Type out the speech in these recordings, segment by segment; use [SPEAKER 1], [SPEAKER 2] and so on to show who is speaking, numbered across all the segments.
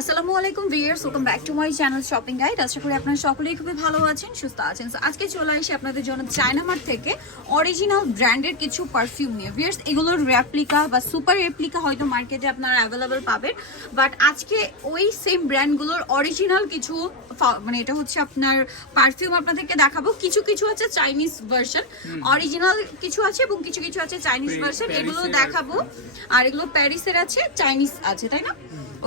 [SPEAKER 1] আসসালামু আলাইকুম viewers welcome back to my channel shopping guide আশা করি আপনারা সকলেই খুবই ভালো আছেন সুস্থ আছেন। আজকে চলে আসি আপনাদের জন্য চায়না মার্ট থেকে অরিজিনাল ব্র্যান্ডের কিছু পারফিউম নিয়ে। ভিউয়ার্স এগুলোর রেপ্লিকা বা সুপার রেপ্লিকা হয়তো মার্কেটে আপনারা অ্যাভেলেবেল পাবেন। বাট আজকে ওই সেম ব্র্যান্ডগুলোর অরিজিনাল কিছু মানে এটা হচ্ছে আপনার পারফিউম আপনাদেরকে দেখাবো। কিছু কিছু আছে চাইনিজ ভার্সন অরিজিনাল কিছু আছে এবং কিছু কিছু আছে চাইনিজ ভার্সন এগুলো দেখাবো। আর এগুলো প্যারিসের আছে চাইনিজ আছে তাই না?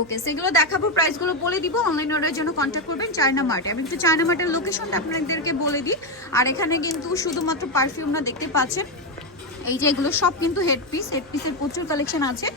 [SPEAKER 1] ওকে সেগুলো দেখাবো প্রাইসগুলো বলে দিব অনলাইন অর্ডারের জন্য কন্ট্যাক্ট করবেন চায়না মার্টে আমি কিন্তু চায়না মার্টের লোকেশনটা আপনাদেরকে বলে দিই। আর এখানে কিন্তু শুধুমাত্র পারফিউম না দেখতে পাচ্ছেন। এই যে এগুলো সব কিন্তু হেডপিস হেডপিসের হেড পিসের প্রচুর কালেকশন আছে।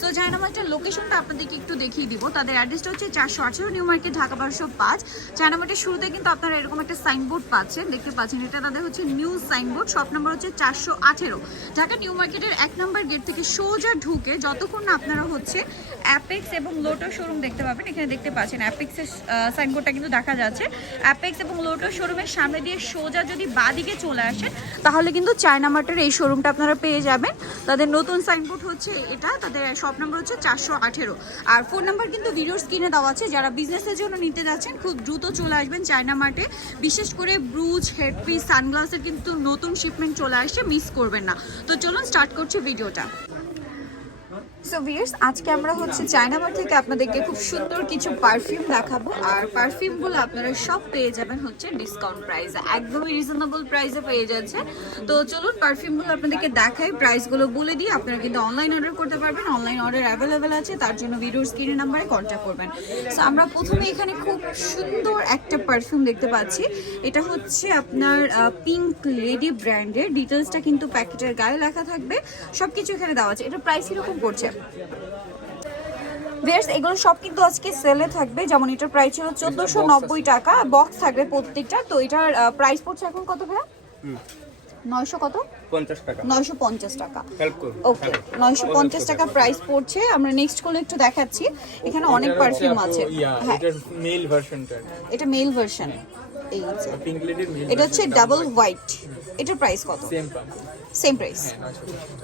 [SPEAKER 1] সো চায়না মার্টের লোকেশনটা আপনাদেরকে একটু দেখিয়ে দিব। তাদের অ্যাড্রেসটা হচ্ছে চারশো আঠারো নিউ মার্কেট ঢাকা বারোশো পাঁচ। চায়না মার্টের শুরুতে কিন্তু আপনারা এরকম একটা সাইনবোর্ড পাচ্ছেন, দেখতে পাচ্ছেন। এটা তাদের হচ্ছে নিউ সাইনবোর্ড শপ নাম্বার হচ্ছে চারশো আঠেরো। ঢাকা নিউ মার্কেটের এক নম্বর গেট থেকে সোজা ঢুকে যতক্ষণ না আপনারা হচ্ছে অ্যাপেক্স এবং লোটো শোরুম দেখতে পাবেন, এখানে দেখতে পাচ্ছেন অ্যাপেক্সের সাইনবোর্ডটা কিন্তু দেখা যাচ্ছে। অ্যাপেক্স এবং লোটো শোরুমের সামনে দিয়ে সোজা যদি বাদিকে চলে আসেন, তাহলে কিন্তু চায়না মার্টের এই শোরুমটা আপনারা পেয়ে যাবেন। তাদের নতুন সাইনবোর্ড হচ্ছে এটা, তাদের শপ নাম্বার হচ্ছে চারশো আঠেরো। আর ফোন নাম্বার কিন্তু ভিডিওর স্ক্রিনে দেওয়া আছে। যারা বিজনেসের জন্য নিতে যাচ্ছেন, খুব দ্রুত চলে আসবেন চায়না মার্টে। বিশেষ করে ব্রুজ, হেডপিস, সানগ্লাসের কিন্তু নতুন শিপমেন্ট চলে আসছে মিস করবেন না। তো চলুন স্টার্ট করছি ভিডিওটা সো ভিয়ার্স আজকে আমরা হচ্ছে চায়না মার্ট থেকে আপনাদেরকে খুব সুন্দর কিছু পারফিউম দেখাবো। আর পারফিউমগুলো আপনারা সব পেয়ে যাবেন হচ্ছে ডিসকাউন্ট প্রাইসে একদমই রিজনেবল প্রাইসে পেয়ে যাচ্ছে। তো চলুন পারফিউমগুলো আপনাদেরকে দেখাই। প্রাইসগুলো বলে দিই, আপনারা কিন্তু অনলাইন অর্ডার করতে পারবেন। অনলাইন অর্ডার অ্যাভেলেবেল আছে, তার জন্য ভিডিওর স্ক্রিনের নাম্বারে কন্ট্যাক্ট করবেন। সো আমরা প্রথমে এখানে খুব সুন্দর একটা পারফিউম দেখতে পাচ্ছি। এটা হচ্ছে আপনার পিঙ্ক লেডি ব্র্যান্ডের ডিটেলসটা কিন্তু প্যাকেটের গায়ে লেখা থাকবে। সব কিছু এখানে দেওয়া আছে। এটা প্রাইস কীরকম পড়ছে? ভিয়ার্স এগুলো সব কিন্তু আজকে সেলে থাকবে। যেমন এটার প্রাইস ছিল চোদ্দোশো নব্বই টাকা। বক্স থাকবে প্রত্যেকটা। তো এটার প্রাইস পড়ছে এখন কত ভাইয়া? নয়শো কত?
[SPEAKER 2] পঞ্চাশ টাকা।
[SPEAKER 1] নয়শো পঞ্চাশ টাকা। ওকে নয়শো পঞ্চাশ টাকা প্রাইস পড়ছে। আমরা নেক্সটগুলো একটু দেখাচ্ছি। এখানে অনেক পারফিউম আছে। হ্যাঁ।
[SPEAKER 2] মেল ভার্সনটা
[SPEAKER 1] এটা মেল ভার্সন এই এটা হচ্ছে ডাবল হোয়াইট এটার প্রাইস কত?
[SPEAKER 2] সেম
[SPEAKER 1] প্রাইস
[SPEAKER 2] হ্যাঁ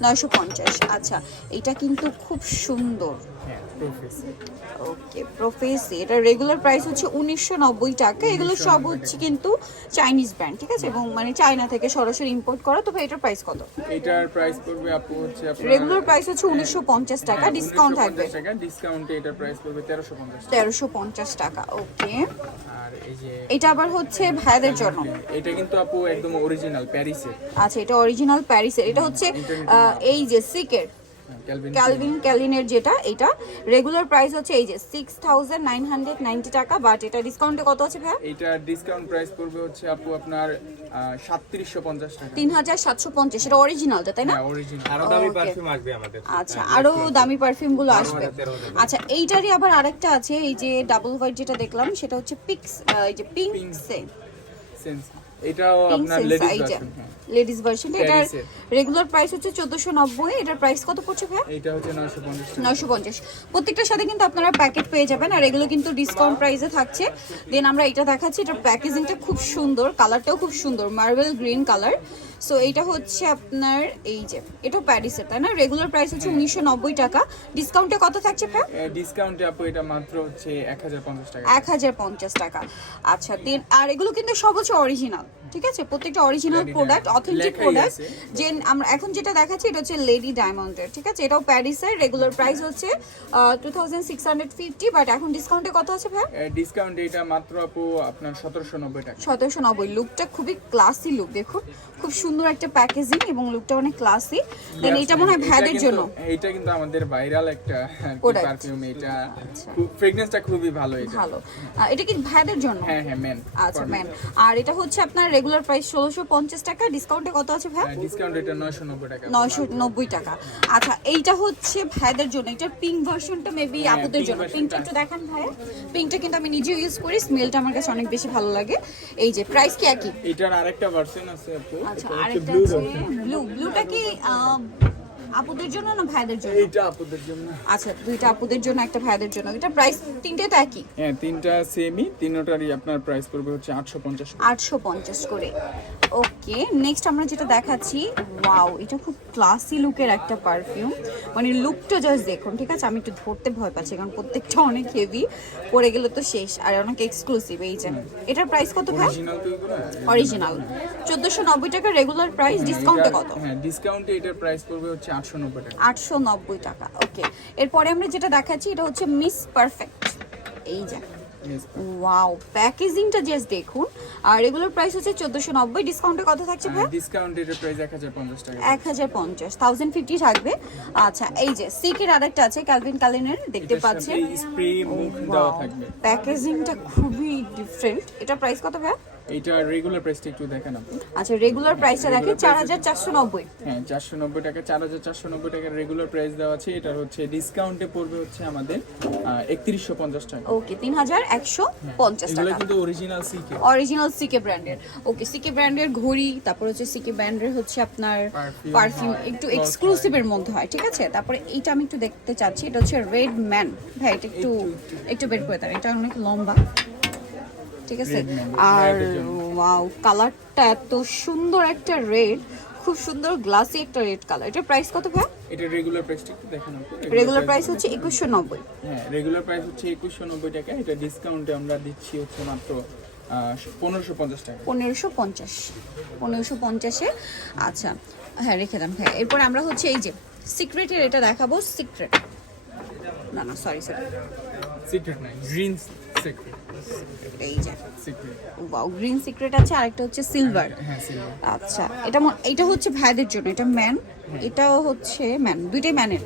[SPEAKER 1] নয়শো পঞ্চাশ। আচ্ছা এটা কিন্তু খুব সুন্দর।
[SPEAKER 2] হ্যাঁ
[SPEAKER 1] ওকে প্রফেসি এটা রেগুলার প্রাইস হচ্ছে উনিশশো নব্বই টাকা। এগুলো সব হচ্ছে কিন্তু চাইনিজ ব্র্যান্ড ঠিক আছে? এবং মানে চায়না থেকে সরাসরি ইম্পোর্ট করা। তবে এটার প্রাইস কত?
[SPEAKER 2] এটার প্রাইস পড়বে আপু হচ্ছে
[SPEAKER 1] রেগুলার প্রাইস হচ্ছে উনিশশো পঞ্চাশ টাকা। ডিসকাউন্ট থাকবে।
[SPEAKER 2] ডিসকাউন্টে এটার প্রাইস পড়বে 1350 টাকা।
[SPEAKER 1] তেরোশো পঞ্চাশ টাকা। ওকে। এটা আবার হচ্ছে ভাইদের জন্য।
[SPEAKER 2] এটা কিন্তু আপু একদম অরিজিনাল প্যারিসের
[SPEAKER 1] আচ্ছা এটা অরিজিনাল প্যারিসের এটা হচ্ছে এই যে সিকের
[SPEAKER 2] ক্যালভিন
[SPEAKER 1] ক্যালিনের যেটা এটা রেগুলার প্রাইস হচ্ছে এই যে six thousand nine hundred ninety টাকা বাট এটা ডিসকাউন্টে কত আছে ভাইয়া?
[SPEAKER 2] এইটার ডিসকাউন্ট প্রাইস পড়বে হচ্ছে আপু আপনার সাতত্রিশশো পঞ্চাশ টাকা।
[SPEAKER 1] তিন হাজার সাতশো পঞ্চাশ এটা অরিজিনালটা তাই না?
[SPEAKER 2] হ্যাঁ অরিজিনাল
[SPEAKER 3] আরও দামি পারফিউম আসবে আমাদের
[SPEAKER 1] আচ্ছা আরও দামি পারফিউমগুলো আসবে। আচ্ছা এইটারই আবার আরেকটা আছে এই যে ডাবল হোয়াইট যেটা দেখলাম সেটা হচ্ছে পিক্স এই যে পিঙ্ক
[SPEAKER 2] সেন্স এটাও আপনার লেডিস ভার্সন
[SPEAKER 1] লেডিস ভার্সন
[SPEAKER 2] এটা
[SPEAKER 1] রেগুলার প্রাইস হচ্ছে চোদ্দশো নব্বই এটার প্রাইস কত পড়ছে ভাই
[SPEAKER 2] এটা হচ্ছে নয়শো পঞ্চাশ টাকা।
[SPEAKER 1] নয়শো পঞ্চাশ। প্রত্যেকটার সাথে কিন্তু আপনারা প্যাকেট পেয়ে যাবেন আর এগুলো কিন্তু ডিসকাউন্ট প্রাইসে থাকছে। দেন আমরা এটা দেখাচ্ছি এটার প্যাকেজিংটা খুব সুন্দর কালারটাও খুব সুন্দর মার্বেল গ্রিন কালার সো এইটা হচ্ছে আপনার এই যে এটা প্যারিসের তাই না? রেগুলার প্রাইস হচ্ছে উনিশশো নব্বই টাকা। ডিসকাউন্টে কত থাকছে ভাই
[SPEAKER 2] ডিসকাউন্টে আপু এটা মাত্র হচ্ছে এক হাজার পঞ্চাশ টাকা।
[SPEAKER 1] এক হাজার পঞ্চাশ টাকা। আচ্ছা দেন আর এগুলো কিন্তু সব হচ্ছে অরিজিনাল ঠিক আছে? প্রত্যেকটা অরিজিনাল প্রোডাক্ট। Authentic product. যে আমরা এখন যেটা দেখাচ্ছি এটা হচ্ছে লেডি ডায়মন্ডের ঠিক আছে? এটাও প্যারিসের রেগুলার প্রাইস হচ্ছে two thousand six hundred fifty but এখন ডিসকাউন্টে কত আছে ভাই
[SPEAKER 2] ডিসকাউন্ট এটা মাত্র আপু আপনার সতেরোশো নব্বই টাকা।
[SPEAKER 1] সতেরোশো নব্বই। লুকটা খুবই ক্লাসি লুক দেখুন। খুব সুন্দর একটা প্যাকেজিং এবং লুকটা অনেক ক্লাসি দেন এটা মনে হয়
[SPEAKER 2] এটা কিন্তু-
[SPEAKER 1] জন্য।
[SPEAKER 2] এইটা কিন্তু আমাদের ভাইরাল একটা পারফিউম এটা
[SPEAKER 1] আচ্ছা।
[SPEAKER 2] ফ্রেগনেন্সটা খুবই ভালো এটা
[SPEAKER 1] ভালো। এটা কি ভাইদের জন্য?
[SPEAKER 2] হ্যাঁ হ্যাঁ ম্যান
[SPEAKER 1] আচ্ছা ম্যাম আর এটা হচ্ছে আপনার রেগুলার প্রাইস ষোলোশো পঞ্চাশ টাকা ডিসকাউন্টে কত আছে ভাই?
[SPEAKER 2] ডিসকাউন্ট এটা নয়শো নব্বই টাকা।
[SPEAKER 1] নয়শো নব্বই টাকা। আচ্ছা এইটা হচ্ছে ভাইদের জন্য। এটার পিঙ্ক ভার্সনটা মেবি
[SPEAKER 2] হ্যাঁ,
[SPEAKER 1] আপুদের জন্য। পিঙ্কটা একটু দেখান ভাইয়া। পিঙ্কটা কিন্তু আমি নিজে ইউজ করি। স্মেলটা আমার কাছে অনেক বেশি ভালো লাগে। এই যে প্রাইস কি একই?
[SPEAKER 2] এটার আরেকটা ভার্সন আছে আপু।
[SPEAKER 1] আচ্ছা
[SPEAKER 2] এটা
[SPEAKER 1] আরেকটা আছে। ব্লু ব্লুটা কি আপুদের জন্য না ভাইদের জন্য?
[SPEAKER 2] এইটা আপুদের জন্য।
[SPEAKER 1] আচ্ছা দুইটা আপুদের জন্য একটা ভাইদের জন্য। এটা প্রাইস তিনটে তো একই?
[SPEAKER 2] হ্যাঁ তিনটা সেমি তিনটারই আপনার প্রাইস পড়বে হচ্ছে আটশো পঞ্চাশ
[SPEAKER 1] আটশো পঞ্চাশ করে। ওকে নেক্সট আমরা যেটা দেখাচ্ছি ওয়াও এটা খুব ক্লাসি লুকের একটা পারফিউম মানে লুকটা জাস্ট দেখুন ঠিক আছে? আমি একটু ধরতে ভয় পাচ্ছি কারণ প্রত্যেকটা অনেক হেভি পরে গেলে তো শেষ আর অনেক এক্সক্লুসিভ এই যে। এটার প্রাইস কত ভাই?
[SPEAKER 2] অরিজিনাল তো এগুলো?
[SPEAKER 1] অরিজিনাল চোদ্দোশো নব্বই টাকা রেগুলার প্রাইস ডিসকাউন্টে কত?
[SPEAKER 2] হ্যাঁ ডিসকাউন্টে এটার প্রাইস পড়বে হচ্ছে আটশো নব্বই টাকা।
[SPEAKER 1] ওকে এরপরে আমরা যেটা দেখাচ্ছি এটা হচ্ছে মিস পারফেক্ট এই যে. ওয়াও প্যাকেজিংটা জাস্ট দেখুন। আর রেগুলার প্রাইস হচ্ছে চোদ্দোশো নব্বই। ডিসকাউন্টে কত থাকছে ভাই?
[SPEAKER 2] ডিসকাউন্ট এটার প্রাইস এক হাজার পঞ্চাশ টাকা।
[SPEAKER 1] এক হাজার পঞ্চাশ থাউজেন্ড ফিফটি থাকবে। আচ্ছা এই যে সিকের আরেকটা আছে ক্যালভিন কালিনের দেখতে পাচ্ছেন?
[SPEAKER 2] স্প্রে মুখ দেওয়া থাকবে।
[SPEAKER 1] প্যাকেজিংটা খুবই ডিফারেন্ট এটা প্রাইস কত ভাই?
[SPEAKER 2] এইটা রেগুলার প্রাইসটা একটু দেখেন আপনি।
[SPEAKER 1] আচ্ছা রেগুলার প্রাইসটা দেখে চার হাজার চারশো নব্বই।
[SPEAKER 2] হ্যাঁ চারশো নব্বই টাকা চার হাজার চারশো নব্বই টাকার রেগুলার প্রাইস দেওয়া আছে। এটার হচ্ছে ডিসকাউন্টে পড়বে হচ্ছে আমাদের একত্রিশশো পঞ্চাশ টাকা।
[SPEAKER 1] ওকে তিন হাজার একশো পঞ্চাশ
[SPEAKER 2] এগুলো
[SPEAKER 1] টাকা।
[SPEAKER 2] কিন্তু অরিজিনাল সিকে
[SPEAKER 1] অরিজিনাল সিকে ব্র্যান্ডের ওকে সিকে ব্র্যান্ডের ঘড়ি তারপর হচ্ছে সিকে ব্র্যান্ডের হচ্ছে আপনার পারফিউম একটু এক্সক্লুসিভের মধ্যে হয় ঠিক আছে? তারপরে এইটা আমি একটু দেখতে চাচ্ছি এটা হচ্ছে রেড ম্যান ভাই এটা একটু একটু বের করে দেন এটা অনেক লম্বা। ঠিক আছে? আর। ওয়াও কালারটা এত সুন্দর একটা রেড খুব সুন্দর গ্লাসি একটা রেড কালার এটা প্রাইস কত ভাই
[SPEAKER 2] এটা রেগুলার প্রাইসটা একটু দেখেন আপনি
[SPEAKER 1] রেগুলার প্রাইস হচ্ছে একুশশো নব্বই।
[SPEAKER 2] হ্যাঁ রেগুলার প্রাইস হচ্ছে একুশশো নব্বই টাকা। এটা ডিসকাউন্টে আমরা দিচ্ছি হচ্ছে মাত্র পনেরোশো পঞ্চাশ টাকা।
[SPEAKER 1] পনেরোশো পঞ্চাশ। পনেরোশো পঞ্চাশে। আচ্ছা হ্যাঁ রেখে দেন ভাই এরপর আমরা হচ্ছে এই যে সিক্রেটের এটা দেখাবো। সিক্রেট না না সরি সরি
[SPEAKER 2] সিক্রেট নাই গ্রিন
[SPEAKER 1] এই যে ওয়াও গ্রিন সিক্রেট আছে আরেকটা হচ্ছে সিলভার
[SPEAKER 2] হ্যাঁ
[SPEAKER 1] আচ্ছা এটা ম- এটা হচ্ছে ভাইদের জন্য এটা ম্যান এটাও হচ্ছে ম্যান দুইটাই ম্যানের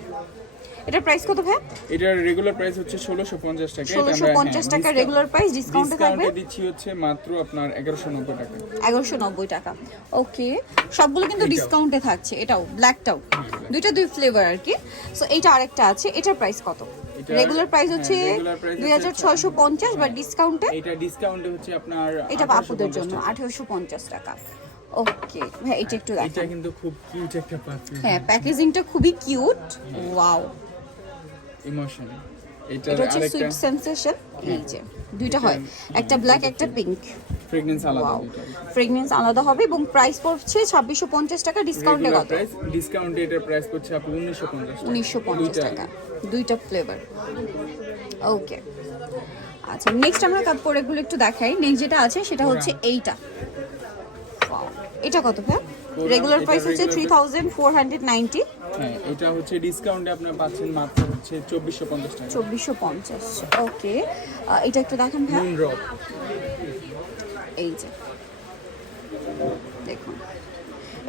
[SPEAKER 1] এটার প্রাইস কত ভাই
[SPEAKER 2] এটার রেগুলার প্রাইস হচ্ছে ষোলোশো পঞ্চাশ টাকা এটা
[SPEAKER 1] ষোলোশো
[SPEAKER 2] আমরা,
[SPEAKER 1] পঞ্চাশ
[SPEAKER 2] হ্যাঁ,
[SPEAKER 1] টাকা রেগুলার প্রাইস ডিসকাউন্টে থাকবে?
[SPEAKER 2] দিচ্ছি হচ্ছে মাত্র আপনার এগারোশো নব্বই টাকা।
[SPEAKER 1] এগারোশো নব্বই টাকা। ওকে সবগুলো কিন্তু ডিসকাউন্টে থাকছে এটাও ব্ল্যাকটাও দুইটা দুই ফ্লেভার আর কি। সো এইটা আরেকটা আছে এটার প্রাইস কত? রেগুলার প্রাইস
[SPEAKER 2] হ্যাঁ,
[SPEAKER 1] হচ্ছে
[SPEAKER 2] regular price
[SPEAKER 1] দুই হাজার
[SPEAKER 2] হচ্ছে-
[SPEAKER 1] ছয়শো পঞ্চাশ বা ডিসকাউন্টে
[SPEAKER 2] এটা ডিসকাউন্টে হচ্ছে আপনার
[SPEAKER 1] এটা
[SPEAKER 2] 1850
[SPEAKER 1] আপুদের জন্য
[SPEAKER 2] টাকা।
[SPEAKER 1] আঠেরোশো পঞ্চাশ টাকা। ওকে হ্যাঁ এটা একটু
[SPEAKER 2] এটা কিন্তু খুব কিউট একটা পারফিউম
[SPEAKER 1] হ্যাঁ প্যাকেজিংটা খুবই কিউট ওয়াও
[SPEAKER 2] ইমোশন এটা
[SPEAKER 1] হচ্ছে সুইট সেন্সেশন এই যে দুইটা হয়। একটা ব্ল্যাক একটা পিঙ্ক
[SPEAKER 2] ফ্রেগনেন্স আলাদা
[SPEAKER 1] ফ্রেগনেন্স আলাদা হবে এবং প্রাইস পড়ছে ছাব্বিশশো পঞ্চাশ টাকা ডিসকাউন্টে কত?
[SPEAKER 2] ডিসকাউন্টে এটার প্রাইস করছে আপনি উনিশশো পঞ্চাশ
[SPEAKER 1] উনিশশো পঞ্চাশ টাকা। দুইটা ফ্লেভার ওকে আচ্ছা নেক্সট আমরা কাপড়গুলো একটু দেখাই। নেক্সট যেটা আছে সেটা হচ্ছে এইটা। এটা কত ভাই রেগুলার প্রাইস হচ্ছে
[SPEAKER 2] regular
[SPEAKER 1] three thousand four hundred ninety
[SPEAKER 2] হ্যাঁ এটা হচ্ছে ডিসকাউন্টে আপনার পাচ্ছেন মাত্র হচ্ছে চব্বিশশো পঞ্চাশ টাকা।
[SPEAKER 1] চব্বিশশো পঞ্চাশ। ওকে এটা একটু দেখেন ভাই এই যে। দেখুন।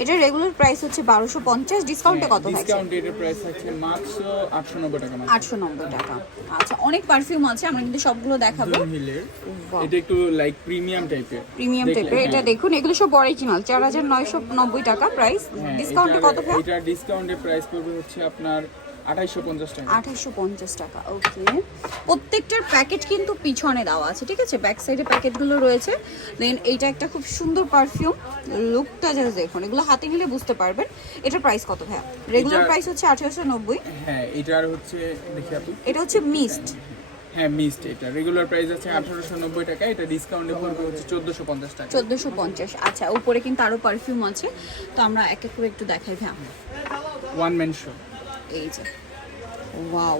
[SPEAKER 1] এটা রেগুলার প্রাইস হচ্ছে বারোশো পঞ্চাশ ডিসকাউন্টে কত থাকছে
[SPEAKER 2] ডিসকাউন্টে এটার প্রাইস থাকছে মাত্র আটশো নব্বই টাকা মাত্র।
[SPEAKER 1] আটশো নব্বই টাকা। আচ্ছা অনেক পারফিউম আছে আমরা কিন্তু সবগুলো দেখাবো।
[SPEAKER 2] এটা একটু লাইক প্রিমিয়াম টাইপের
[SPEAKER 1] প্রিমিয়াম টাইপের এটা দেখুন এগুলো সব অরিজিনাল চার হাজার নয়শো নব্বই টাকা প্রাইস ডিসকাউন্টে কত
[SPEAKER 2] এটা ডিসকাউন্টে প্রাইস পড়বে হচ্ছে আপনার আঠাইশো পঞ্চাশ টাকা।
[SPEAKER 1] ওকে প্রত্যেকটার প্যাকেট কিন্তু পিছনে দেওয়া আছে ঠিক আছে? ব্যাক সাইডে প্যাকেটগুলো রয়েছে। দেন এইটা একটা খুব সুন্দর পারফিউম লুকটা জাস্ট দেখুন এগুলো হাতে নিলে বুঝতে পারবেন। এটার প্রাইস কত ভাই রেগুলার প্রাইস হচ্ছে আঠারোশো নব্বই।
[SPEAKER 2] হ্যাঁ এটার হচ্ছে দেখি আপনি।
[SPEAKER 1] এটা হচ্ছে মিস্ট
[SPEAKER 2] হ্যাঁ মিস্ট এটা। রেগুলার প্রাইস আছে আঠারোশো নব্বই টাকা এটা ডিসকাউন্টে পড়বে হচ্ছে চোদ্দোশো পঞ্চাশ টাকা।
[SPEAKER 1] চোদ্দোশো পঞ্চাশ আচ্ছা উপরে কিন্তু আরও পারফিউম আছে। তো আমরা এক এক করে একটু দেখাই ভাই
[SPEAKER 2] ওয়ান ম্যান শো
[SPEAKER 1] এই যে wow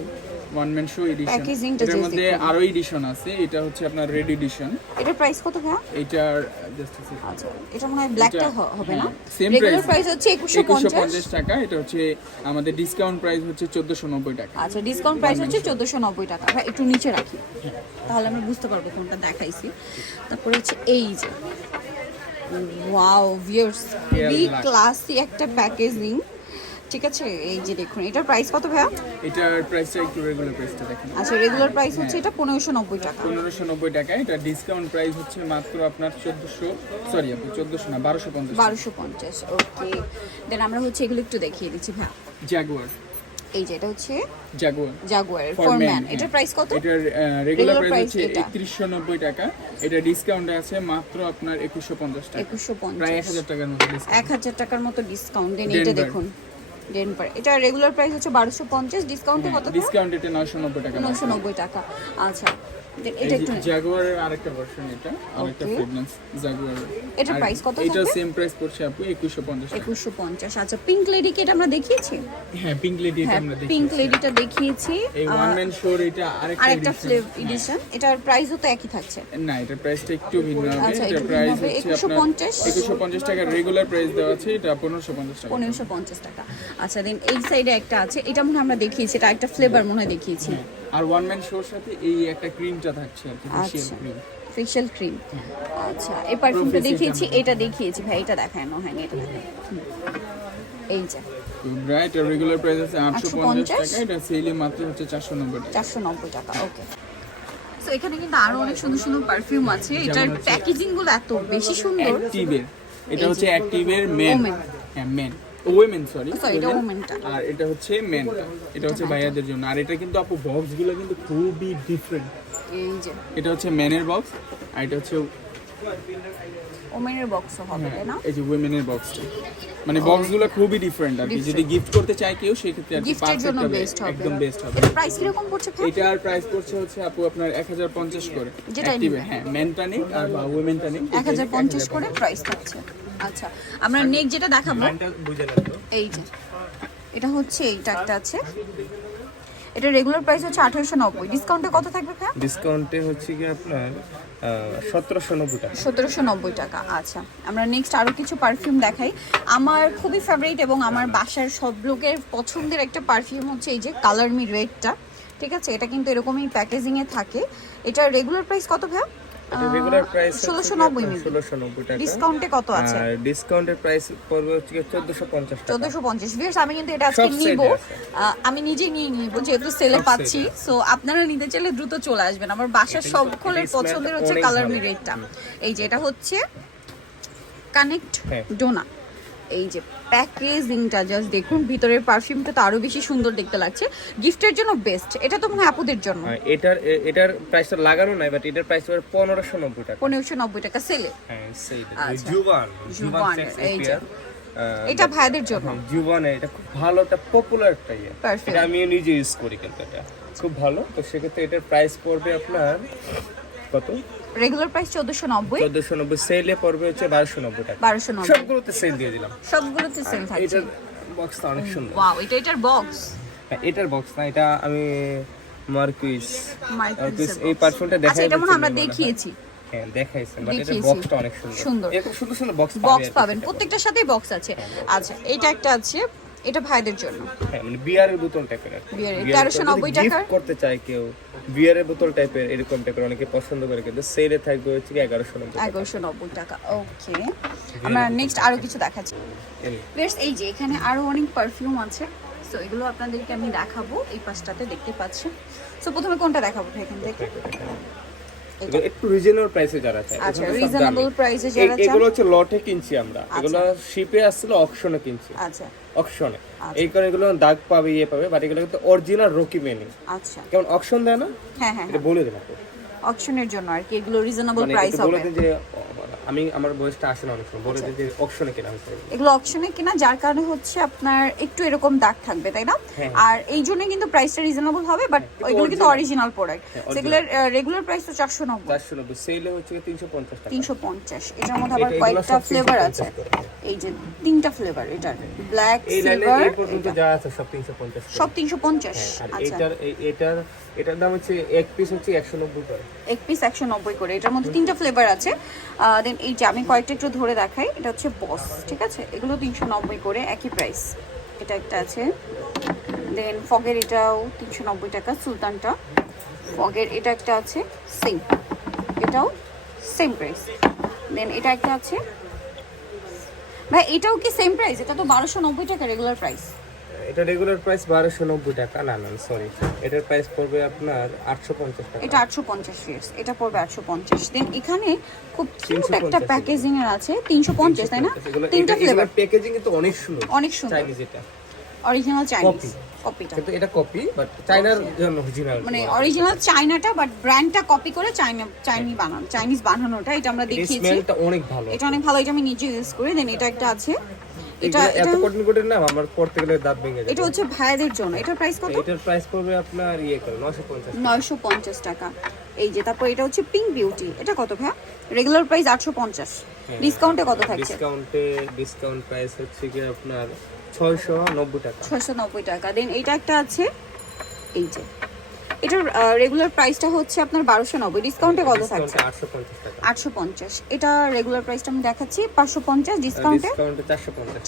[SPEAKER 2] one man show edition
[SPEAKER 1] Packaging টা
[SPEAKER 2] এটার
[SPEAKER 1] just
[SPEAKER 2] মধ্যে আরও এডিশন আছে এটা হচ্ছে আপনার রেড এডিশন
[SPEAKER 1] এটার প্রাইস কত ভাই
[SPEAKER 2] এটার জাস্ট
[SPEAKER 1] আচ্ছা এটা মনে হয় ব্ল্যাকটা হবে না?
[SPEAKER 2] সেম
[SPEAKER 1] রেগুলার প্রাইস হচ্ছে একুশশো
[SPEAKER 2] একুশশো
[SPEAKER 1] পঞ্চাশ।
[SPEAKER 2] পঞ্চাশ টাকা এটা হচ্ছে আমাদের ডিসকাউন্ট প্রাইস হচ্ছে চোদ্দোশো নব্বই টাকা।
[SPEAKER 1] আচ্ছা ডিসকাউন্ট প্রাইস হচ্ছে চোদ্দোশো নব্বই টাকা। ভাই একটু নিচে রাখি। তাহলে আমরা বুঝতে পারব কোনটা দেখাইছি। তারপরে হচ্ছে এই যে। ওয়াও ভিয়ার্স খুবই ক্লাসি একটা প্যাকেজিং ঠিক আছে এই যে দেখুন এটার প্রাইস কত ভাইয়া?
[SPEAKER 2] এটার প্রাইসটা একটু রেগুলার প্রাইসটা দেখেন।
[SPEAKER 1] আচ্ছা রেগুলার প্রাইস হচ্ছে এটা পনেরোশো নব্বই টাকা।
[SPEAKER 2] পনেরোশো নব্বই টাকা এটা ডিসকাউন্ট প্রাইস হচ্ছে মাত্র আপনার চোদ্দোশো সরি আপু চোদ্দোশো না বারোশো পঞ্চাশ।
[SPEAKER 1] বারোশো পঞ্চাশ ওকে দেন আমরা হচ্ছে এগুলো একটু দেখিয়ে দিচ্ছি ভাইয়া।
[SPEAKER 2] জাগুয়ার
[SPEAKER 1] এই যে এটা হচ্ছে
[SPEAKER 2] জাগুয়ার
[SPEAKER 1] জাগুয়ার
[SPEAKER 2] For
[SPEAKER 1] ফরম্যান এটার
[SPEAKER 2] হ্যাঁ।
[SPEAKER 1] প্রাইস কত?
[SPEAKER 2] এটার রেগুলার প্রাইস হচ্ছে
[SPEAKER 1] এটা।
[SPEAKER 2] একত্রিশশো নব্বই টাকা এটা ডিসকাউন্টে আছে মাত্র আপনার একুশশো পঞ্চাশ টাকা।
[SPEAKER 1] একুশশো
[SPEAKER 2] প্রায় এক
[SPEAKER 1] পঞ্চাশ
[SPEAKER 2] হাজার টাকার মতো ডিসকাউন্ট
[SPEAKER 1] এক হাজার টাকার মতো ডিসকাউন্ট দেন এটা
[SPEAKER 2] Denver।
[SPEAKER 1] ডেনভার এটা রেগুলার প্রাইস হচ্ছে বারোশো পঞ্চাশ ডিসকাউন্টে কত
[SPEAKER 2] ডিসকাউন্ট এটা নয়শো নব্বই টাকা
[SPEAKER 1] নশো নব্বই টাকা। আচ্ছা এটা একটু
[SPEAKER 2] জাগুয়ারের আরেকটা ভার্সন এটা আরেকটা. জাগুয়ার
[SPEAKER 1] এটার price কত
[SPEAKER 2] এটা সেম প্রাইস পড়ছে আপু 2150 টাকা।
[SPEAKER 1] একুশশো পঞ্চাশ। আচ্ছা পিঙ্ক লেডি কি এটা আমরা দেখিয়েছি?
[SPEAKER 2] হ্যাঁ পিঙ্ক লেডি এটা আমরা দেখি
[SPEAKER 1] পিঙ্ক লেডিটা দেখিয়েছি।
[SPEAKER 2] এই ওয়ান ম্যান শোর এটা আরেকটা
[SPEAKER 1] আরেকটা ফ্লেভ। এডিশন এটার প্রাইসও তো একই থাকছে।
[SPEAKER 2] না এটা প্রাইসটা একটু ভিন্ন হবে।
[SPEAKER 1] আচ্ছা,
[SPEAKER 2] এটা প্রাইস। হচ্ছে আপনার
[SPEAKER 1] 2150
[SPEAKER 2] 2150 টাকা রেগুলার প্রাইস দেওয়া আছে এটা 1550 টাকা।
[SPEAKER 1] পনেরোশো পঞ্চাশ টাকা। আচ্ছা দেন এই সাইডে একটা আছে এটা মনে হয় আমরা দেখিয়েছি এটা একটা ফ্লেভার মনে হয় দেখিয়েছি।
[SPEAKER 2] হ্যাঁ, আর ওয়ান ম্যান শোর সাথে এই একটা ক্রিমটা থাকছে আর কি ফেশিয়াল
[SPEAKER 1] আচ্ছা
[SPEAKER 2] ক্রিম
[SPEAKER 1] ফেশিয়াল ক্রিম আচ্ছা এই পারফিউমটা দেখিয়েছি এটা দেখিয়েছি ভাই এটা দেখানো হয়নি এটা। এই যে।
[SPEAKER 2] রেগুলার প্রাইস আছে 850
[SPEAKER 1] 850
[SPEAKER 2] টাকা এটা সেলে মাত্র হচ্ছে 490 টাকা।
[SPEAKER 1] ওকে এখানে কিন্তু আরও অনেক সুন্দর সুন্দর পারফিউম আছে এটার
[SPEAKER 2] হচ্ছে-
[SPEAKER 1] প্যাকেজিংগুলো এত বেশি সুন্দর।
[SPEAKER 2] অ্যাক্টিভের এটা হচ্ছে অ্যাক্টিভের মেন হ্যাঁ মেন ওয়েমেন সরি। আর এটা হচ্ছে মেনটা এটা হচ্ছে ভাইয়াদের জন্য। আর এটা কিন্তু আপু বক্সগুলো কিন্তু খুবই ডিফারেন্ট
[SPEAKER 1] এই যে।
[SPEAKER 2] এটা হচ্ছে মেনের বক্স আর এটা হচ্ছে
[SPEAKER 1] ওমেনের বক্সও হবে না?
[SPEAKER 2] এই যে বক্সটা মানে বক্সগুলো খুবই ডিফারেন্ট আর কি। যদি গিফট করতে চায় কেউ সেক্ষেত্রে আর কি
[SPEAKER 1] জন্য বেস্ট হবে
[SPEAKER 2] একদম বেস্ট হবে।
[SPEAKER 1] প্রাইস কীরকম পড়ছে
[SPEAKER 2] এটার প্রাইস পড়ছে হচ্ছে আপু আপনার 1050 করে। হ্যাঁ মেনটা আর
[SPEAKER 1] করে প্রাইস থাকছে। আচ্ছা আমরা নেক্সট যেটা দেখাবো এই যে এটা হচ্ছে এইটা একটা আছে। এটা রেগুলার প্রাইস হচ্ছে আঠারোশো নব্বই। ডিসকাউন্টে কত থাকবে ভাই
[SPEAKER 3] ডিসকাউন্টে হচ্ছে কি আপনার সতেরোশো নব্বই টাকা।
[SPEAKER 1] সতেরোশো নব্বই টাকা আচ্ছা। আমরা নেক্সট আরও কিছু পারফিউম দেখাই। আমার খুবই ফেভারিট এবং আমার বাসার সব লোকের পছন্দের একটা পারফিউম হচ্ছে এই যে কালার মি রেডটা ঠিক আছে? এটা কিন্তু এরকমই প্যাকেজিংয়ে থাকে। এটা রেগুলার প্রাইস কত ভাই ডিসকাউন্টে কত আছে?
[SPEAKER 3] ডিসকাউন্টের প্রাইস পড়বে হচ্ছে টাকা।
[SPEAKER 1] ভিউয়ার্স আমি কিন্তু এটা আজকে নিব। আমি নিয়ে নিব যেহেতু সেলে পাচ্ছি। সো আপনারা নিতে চাইলে দ্রুত চলে আসবেন। আমার বাসার সব খোলের পছন্দের হচ্ছে কালার মিরেটটা এই যে এটা হচ্ছে কানেক্ট
[SPEAKER 3] হ্যাঁ।
[SPEAKER 1] ডোনা এই যে প্যাকেজিংটা জাস্ট দেখুন ভিতরের পারফিউমটা তো আরও বেশি সুন্দর দেখতে লাগছে। গিফটের জন্য বেস্ট এটা তো মনে হয় আপুদের জন্য।
[SPEAKER 3] হ্যাঁ, এটার এটার প্রাইসটা লাগানো নাই বাট এটার প্রাইস পনেরোশো নব্বই টাকা।
[SPEAKER 1] পনেরোশো নব্বই টাকা সেলে
[SPEAKER 3] হ্যাঁ
[SPEAKER 1] আচ্ছা।
[SPEAKER 3] জুবান
[SPEAKER 1] জুবান, এই যে। এটা ভাইদের জন্য।
[SPEAKER 3] জুবানে এটা খুব ভালো একটা পপুলার একটা ইয়ে। এটা আমি নিজে ইউজ করি কিন্তু এটা। খুব ভালো তো সেক্ষেত্রে এটার প্রাইস পড়বে আপনার কত?
[SPEAKER 1] রেগুলার প্রাইস চোদ্দশো নব্বই।
[SPEAKER 3] চোদ্দশো নব্বই সেলে পড়বে হচ্ছে বারোশো নব্বই টাকা।
[SPEAKER 1] বারোশো নব্বই।
[SPEAKER 3] সবগুলোতে সেল দিয়ে দিলাম।
[SPEAKER 1] সবগুলোতে সেল থাকছে।
[SPEAKER 3] এটার বক্সটা অনেক সুন্দর।
[SPEAKER 1] ওয়াও এটা এটার বক্স
[SPEAKER 3] হ্যাঁ, এটার বক্স না এটা আমি মার্কুইস মার্কুইস এই পারফিউমটা
[SPEAKER 1] আচ্ছা
[SPEAKER 3] দেখাই
[SPEAKER 1] এটা মনে আমরা দেখিয়েছি।
[SPEAKER 3] হ্যাঁ দেখাইছেন বাট
[SPEAKER 1] দেখিয়েছি।
[SPEAKER 3] বক্সটা অনেক সুন্দর।
[SPEAKER 1] সুন্দর।
[SPEAKER 3] এরকম সুন্দর সুন্দর বক্স
[SPEAKER 1] বক্স পাবেন। প্রত্যেকটার সাথেই বক্স আছে। আচ্ছা এটা একটা আছে এটা ভাইদের জন্য।
[SPEAKER 3] হ্যাঁ মানে বিয়ারের বোতল টাইপের
[SPEAKER 1] বিয়ারের, 1390
[SPEAKER 3] যদি
[SPEAKER 1] টাকার?
[SPEAKER 3] করতে চায় কেউ বিয়ারের বোতল টাইপের এরকম টাইপের অনেকে পছন্দ করে কিন্তু সেলে থাকবে হচ্ছে কি এগারোশো নব্বই
[SPEAKER 1] এগারোশো নব্বই টাকা ওকে আমরা নেক্সট আরও কিছু দেখাচ্ছি। বেশ এই যে এখানে আরও অনেক পারফিউম আছে সো এগুলো আপনাদেরকে আমি দেখাবো এই পাশটাতে দেখতে পাচ্ছেন। সো প্রথমে কোনটা দেখাবো ভাই এখান থেকে?
[SPEAKER 3] একটু রিজনেবল প্রাইসে যারা চায়
[SPEAKER 1] আচ্ছা,
[SPEAKER 3] এগুলো
[SPEAKER 1] যারা
[SPEAKER 3] হচ্ছে লটে কিনছি আমরা। এগুলো শিপে আসছিল অকশনে কিনছি।
[SPEAKER 1] আচ্ছা।
[SPEAKER 3] অকশনে
[SPEAKER 1] আচ্ছা।
[SPEAKER 3] এই কারণে এগুলো দাগ পাবে ইয়ে পাবে বাট এগুলো কিন্তু অরিজিনাল রকি মেনি
[SPEAKER 1] আচ্ছা।
[SPEAKER 3] কেমন অকশন দেয় না?
[SPEAKER 1] হ্যাঁ হ্যাঁ
[SPEAKER 3] এটা বলে দেবো। অকশনের
[SPEAKER 1] অপশনের জন্য আর কি এগুলো রিজনেবল
[SPEAKER 3] মানে
[SPEAKER 1] প্রাইস হবে
[SPEAKER 3] বলে দিন যে আমি আমার বয়সটা আসে না অনেক সময়। বলে যে অকশনে কেনা হয়েছে।
[SPEAKER 1] এগুলো অপশনে কিনা যার কারণে হচ্ছে আপনার একটু এরকম দাগ থাকবে তাই না?
[SPEAKER 3] হ্যাঁ।
[SPEAKER 1] আর এই জন্য কিন্তু প্রাইসটা রিজনেবল হবে বাট ওইগুলো কিন্তু অরিজিনাল প্রোডাক্ট। সেগুলোর রেগুলার প্রাইস তো চারশো নব্বই।
[SPEAKER 3] চারশো নব্বই। সেলে হচ্ছে তিনশো পঞ্চাশ টাকা।
[SPEAKER 1] তিনশো পঞ্চাশ। এটার মধ্যে আবার কয়েকটা ফ্লেভার আছে। এই যে তিনটা ফ্লেভার এটার। ব্ল্যাক সিলভার
[SPEAKER 3] এই পর্যন্ত যা আছে সব তিনশো পঞ্চাশ
[SPEAKER 1] সব তিনশো পঞ্চাশ।
[SPEAKER 3] আর
[SPEAKER 1] আচ্ছা।
[SPEAKER 3] এটার এটার এটার দাম হচ্ছে এক পিস হচ্ছে একশো নব্বই করে।
[SPEAKER 1] এক পিস একশো নব্বই করে। এটার মধ্যে তিনটা ফ্লেভার আছে। দেন এই যে আমি কয়েকটা একটু ধরে দেখাই, এটা হচ্ছে বস ঠিক আছে? এগুলো তিনশো নব্বই করে, একই প্রাইস এটা একটা আছে। দেন ফগের এটাও তিনশো নব্বই টাকা, সুলতানটা। ফগের এটা একটা আছে সেম এটাও সেম প্রাইস দেন এটা একটা আছে। ভাই, এটাও কি সেম প্রাইস এটা তো বারোশো নব্বই টাকা রেগুলার প্রাইস
[SPEAKER 3] এটা রেগুলার প্রাইস বারোশো নব্বই টাকা। না না সরি এটার প্রাইস পড়বে আপনার আটশো পঞ্চাশ টাকা।
[SPEAKER 1] এটা আটশো পঞ্চাশ ইয়ার্স এটা পড়বে আটশো পঞ্চাশ। দেন এখানে খুব কিউট একটা প্যাকেজিং এর আছে তিনশো পঞ্চাশ তাই না? তিনটা ফ্লেভার
[SPEAKER 3] প্যাকেজিং কিন্তু অনেক সুন্দর
[SPEAKER 1] অনেক সুন্দর।
[SPEAKER 3] চাইনিজ এটা।
[SPEAKER 1] Original Chinese. কপিটা
[SPEAKER 3] কিন্তু এটা কপি বাট চাইনার জন্য অরিজিনাল
[SPEAKER 1] মানে অরিজিনাল চাইনাটা বাট ব্র্যান্ডটা কপি করে চাইনা চাইনি বানানো চাইনিজ বানানোটা এটা আমরা দেখিয়েছি।
[SPEAKER 3] স্মেলটা অনেক ভালো।
[SPEAKER 1] এটা অনেক ভালো এটা আমি নিজে ইউজ করি। দেন এটা একটা আছে। এটা
[SPEAKER 3] এত কঠিন কঠিন না আমার পড়তে গেলে দাঁত ভেঙে
[SPEAKER 1] এটা হচ্ছে ভাইয়াদের জন্য। এটার প্রাইস কত?
[SPEAKER 3] এটার প্রাইস পড়বে আপনার ইয়ে করে নশো পঞ্চাশ
[SPEAKER 1] নয়শো পঞ্চাশ টাকা। এই যে তারপর এটা হচ্ছে পিঙ্ক বিউটি এটা কত ভাইয়া? রেগুলার প্রাইস আটশো পঞ্চাশ। ডিসকাউন্টে কত থাকছে?
[SPEAKER 3] ডিসকাউন্টে ডিসকাউন্ট প্রাইস হচ্ছে কি আপনার ছয়শো নব্বই টাকা।
[SPEAKER 1] ছয়শো নব্বই টাকা। দেন এটা একটা আছে এই যে এটার রেগুলার প্রাইসটা হচ্ছে আপনার বারোশো নব্বই। ডিসকাউন্টে কত থাকছে?
[SPEAKER 3] আটশো পঞ্চাশ
[SPEAKER 1] এটা রেগুলার প্রাইসটা আমি দেখাচ্ছি পাঁচশো পঞ্চাশ ডিসকাউন্টে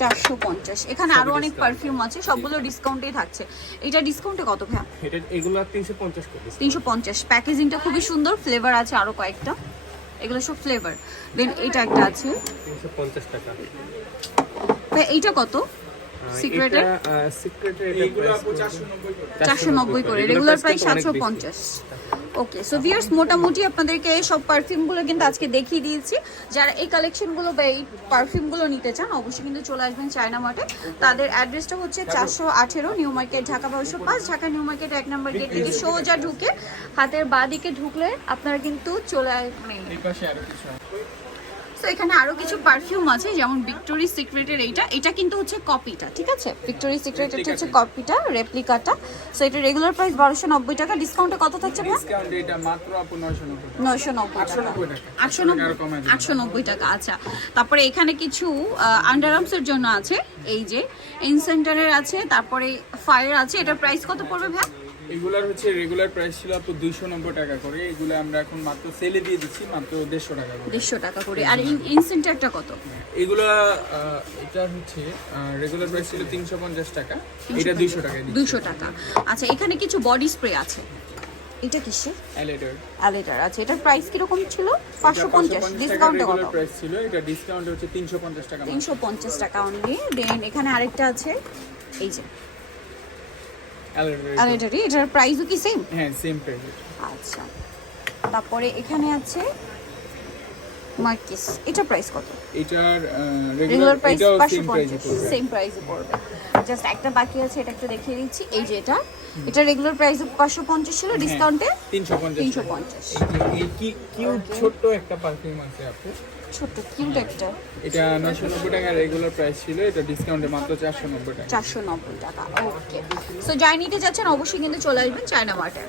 [SPEAKER 3] চারশো পঞ্চাশ
[SPEAKER 1] এখানে আরও অনেক পারফিউম আছে সবগুলো ডিসকাউন্টেই থাকছে। এটা ডিসকাউন্টে কত
[SPEAKER 3] এটা এগুলো তিনশো পঞ্চাশ
[SPEAKER 1] তিনশো পঞ্চাশ। প্যাকেজিংটা খুবই সুন্দর ফ্লেভার আছে আরও কয়েকটা। এগুলো সব ফ্লেভার দেন এটা একটা আছে।
[SPEAKER 3] তিনশো পঞ্চাশ টাকা।
[SPEAKER 1] এইটা কত? সিক্রেটের
[SPEAKER 2] চারশো নব্বই করে।
[SPEAKER 1] রেগুলার প্রাইস সাতশো পঞ্চাশ। ওকে সো ভিয়ার্স মোটামুটি আপনাদেরকে সব পারফিউমগুলো কিন্তু আজকে দেখিয়ে দিয়েছি। যারা এই কালেকশনগুলো বা এই পারফিউমগুলো নিতে চান অবশ্যই কিন্তু চলে আসবেন চায়না মার্টে তাদের অ্যাড্রেসটা হচ্ছে চারশো আঠেরো নিউ মার্কেট ঢাকা বারোশো পাঁচ। ঢাকা নিউ মার্কেট এক নম্বর গেট থেকে সোজা ঢুকে হাতের বাঁ দিকে ঢুকলে আপনারা কিন্তু চলে আস- তো এখানে আরও কিছু পারফিউম আছে যেমন ভিক্টোরি সিক্রেটের এইটা। এটা কিন্তু হচ্ছে কপিটা ঠিক আছে? ভিক্টোরি সিক্রেট এটা হচ্ছে কপিটা রেপ্লিকাটা সো এটা রেগুলার প্রাইস বারোশো নব্বই টাকা ডিসকাউন্টে কত থাকছে ভাই?
[SPEAKER 2] ডিসকাউন্ট এটা মাত্র আপু নয়শো নব্বই টাকা।
[SPEAKER 1] নয়শো নব্বই টাকা।
[SPEAKER 2] 890 টাকা।
[SPEAKER 1] আটশো। আটশো নব্বই টাকা আচ্ছা। তারপরে এখানে কিছু আন্ডার আর্মসের জন্য আছে এই যে। ইনসেন্টারের আছে তারপরে ফায়ার আছে এটার প্রাইস কত পড়বে ভাই?
[SPEAKER 2] এগুলার হচ্ছে রেগুলার প্রাইস ছিল আপু দুইশো নব্বই টাকা করে। এগুলো আমরা এখন মাত্র সেলে দিয়ে দিচ্ছি মাত্র দেড়শো টাকা করে।
[SPEAKER 1] দেড়শো টাকা করে। আর ইনসেন্টারটা কত?
[SPEAKER 2] এগুলা এটা হচ্ছে রেগুলার প্রাইস ছিল তিনশো পঞ্চাশ টাকা। এটা দুইশো টাকায় দিচ্ছি।
[SPEAKER 1] দুশো টাকা। আচ্ছা এখানে কিছু বডি স্প্রে আছে। এটা কিসের?
[SPEAKER 2] অ্যালেডার
[SPEAKER 1] অ্যালেটার আছে এটার প্রাইস কীরকম ছিল? পাঁচশো পঞ্চাশ। ডিসকাউন্টে কত?
[SPEAKER 2] রেগুলার প্রাইস ছিল। এটা ডিসকাউন্ট হচ্ছে তিনশো পঞ্চাশ টাকা মাত্র।
[SPEAKER 1] তিনশো পঞ্চাশ টাকা অনলি দেন এখানে আরেকটা আছে। এই যে অ্যালেটারি এটার প্রাইসও কি সেম
[SPEAKER 2] হ্যাঁ সেম প্রাইস
[SPEAKER 1] আচ্ছা তারপরে এখানে আছে মার্কিস এটা প্রাইস কত?
[SPEAKER 2] এটার
[SPEAKER 1] রেগুলার প্রাইস
[SPEAKER 2] এটাও
[SPEAKER 1] পাঁচশো সেম প্রাইসে পড়বে। জাস্ট একটা বাকি আছে এটা একটু দেখিয়ে দিচ্ছি। এই যে এটা এটা রেগুলার প্রাইস পাঁচশো পঞ্চাশ ছিল ডিসকাউন্টে
[SPEAKER 2] তিনশো পঞ্চাশ।
[SPEAKER 1] তিনশো পঞ্চাশ।
[SPEAKER 2] এই কি কিউট ছোট্ট একটা পারফিউম আছে আপু।
[SPEAKER 1] ছোট্ট কিউট একটা।
[SPEAKER 2] এটা নয়শো নব্বই টাকা রেগুলার প্রাইস ছিল এটা ডিসকাউন্টে মাত্র চারশো নব্বই টাকা।
[SPEAKER 1] চারশো নব্বই টাকা ওকে সো যাই নিতে যাচ্ছেন অবশ্যই কিন্তু চলে আসবেন চায়না মার্টে